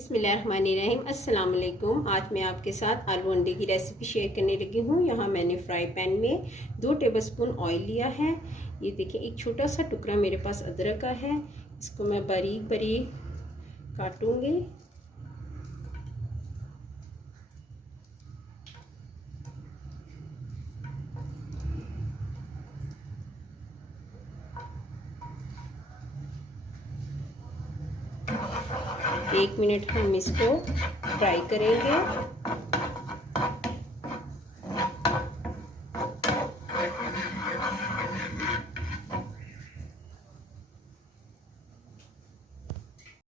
बिस्मिल्लाहिर्रहमानिर्रहीम। अस्सलाम वालेकुम। आज मैं आपके साथ आलू अंडे की रेसिपी शेयर करने लगी हूँ। यहाँ मैंने फ्राई पैन में 2 टेबलस्पून ऑयल लिया है। ये देखिए, एक छोटा सा टुकड़ा मेरे पास अदरक का है। इसको मैं बारीक बारीक काटूंगी। एक मिनट हम इसको फ्राई करेंगे।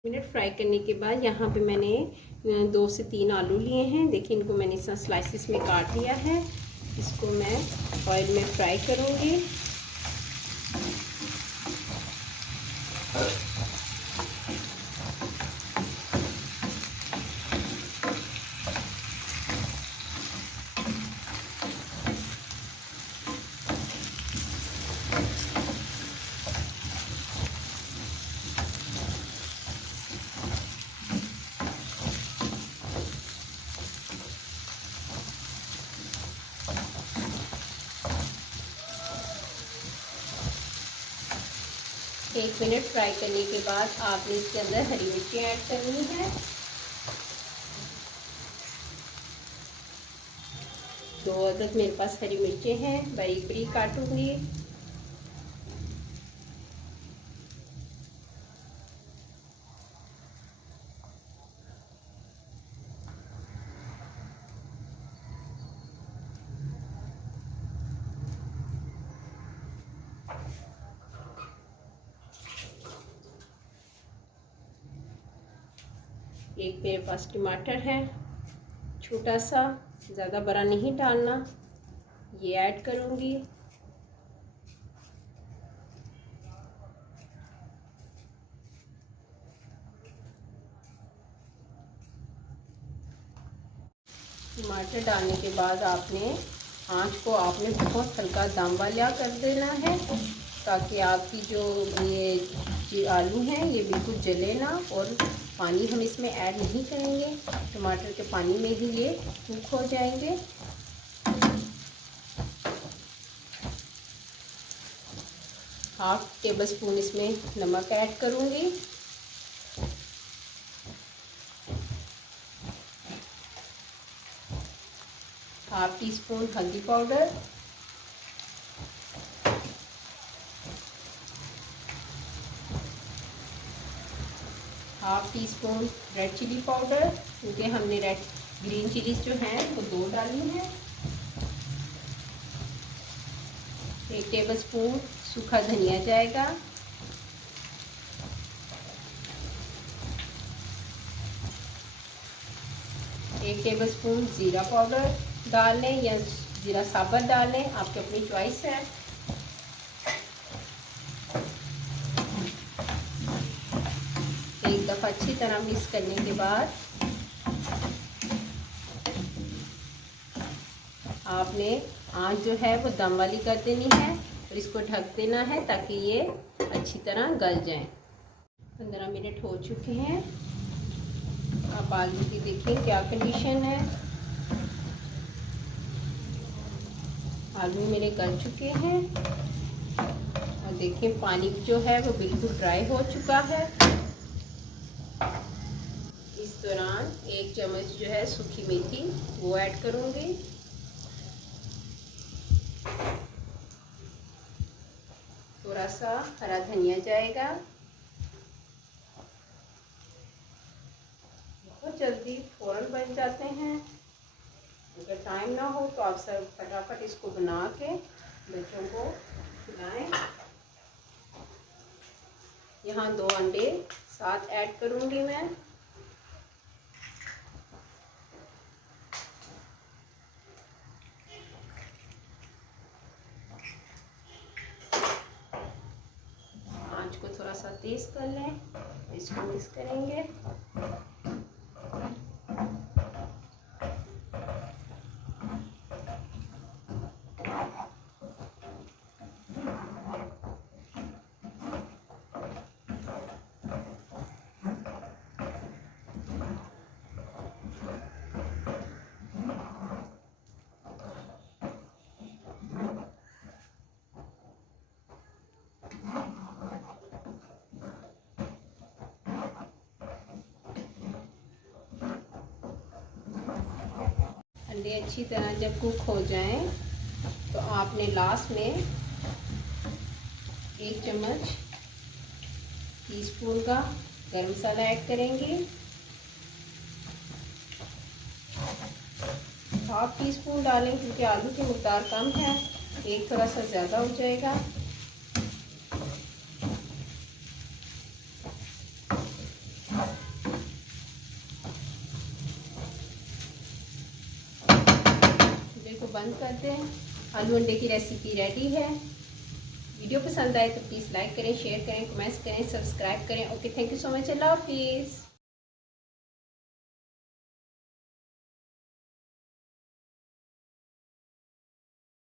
मिनट फ्राई करने के बाद यहाँ पे मैंने 2 से 3 आलू लिए हैं। देखिए, इनको मैंने इस स्लाइसिस में काट लिया है। इसको मैं ऑयल में फ्राई करूँगी। एक मिनट फ्राई करने के बाद आपने इसके अंदर हरी मिर्ची ऐड करनी है। 2 अदद मेरे पास हरी मिर्चें हैं, बारीक बारीक काटूंगी। एक मेरे पास टमाटर है, छोटा सा, ज़्यादा बड़ा नहीं डालना, ये ऐड करूँगी। टमाटर डालने के बाद आँच को आपने बहुत हल्का दम वाला कर देना है, ताकि आपकी ये आलू हैं ये बिल्कुल जले ना। और पानी हम इसमें ऐड नहीं करेंगे, टमाटर के पानी में ही ये कुक हो जाएंगे। हाफ टेबल स्पून इसमें नमक ऐड करूँगी। हाफ टी स्पून हल्दी powder, half teaspoon red chilli powder, क्योंकि हमने ग्रीन चिलीज जो हैं वो 2 डाली हैं। 1 टेबल स्पून सूखा धनिया जाएगा। एक टेबल स्पून ज़ीरा पाउडर डाल लें या ज़ीरा साबुत डाल लें, आपकी अपनी चॉइस है। एक दफ़ा अच्छी तरह मिक्स करने के बाद आपने आँच जो है वो दम वाली कर देनी है और इसको ढक देना है ताकि ये अच्छी तरह गल जाए। 15 मिनट हो चुके हैं। आप आलू की देखिए क्या कंडीशन है। आलू मेरे गल चुके हैं और देखिए पानी जो है वो बिल्कुल ड्राई हो चुका है। इस दौरान 1 चम्मच जो है सूखी मेथी वो ऐड करूँगी। थोड़ा सा हरा धनिया जाएगा। बहुत जल्दी फ़ौरन बन जाते हैं। अगर टाइम ना हो तो आप सब फटाफट इसको बना के बच्चों को खिलाएं। यहाँ 2 अंडे साथ ऐड करूँगी मैं। आँच को थोड़ा सा तेज़ कर लें, इसको मिक्स करेंगे। अंडे अच्छी तरह जब कुक हो जाएं तो आपने लास्ट में 1 चम्मच टीस्पून का गरम मसाला ऐड करेंगे, 1/2 टीस्पून डालें क्योंकि आलू की मकदार कम है, एक थोड़ा सा ज़्यादा हो जाएगा। को बंद कर दें। आलू अंडे की रेसिपी रेडी है। वीडियो पसंद आए तो प्लीज़ लाइक करें, शेयर करें, कमेंट्स करें, सब्सक्राइब करें। Okay, thank you so much. Allah हाफिज़।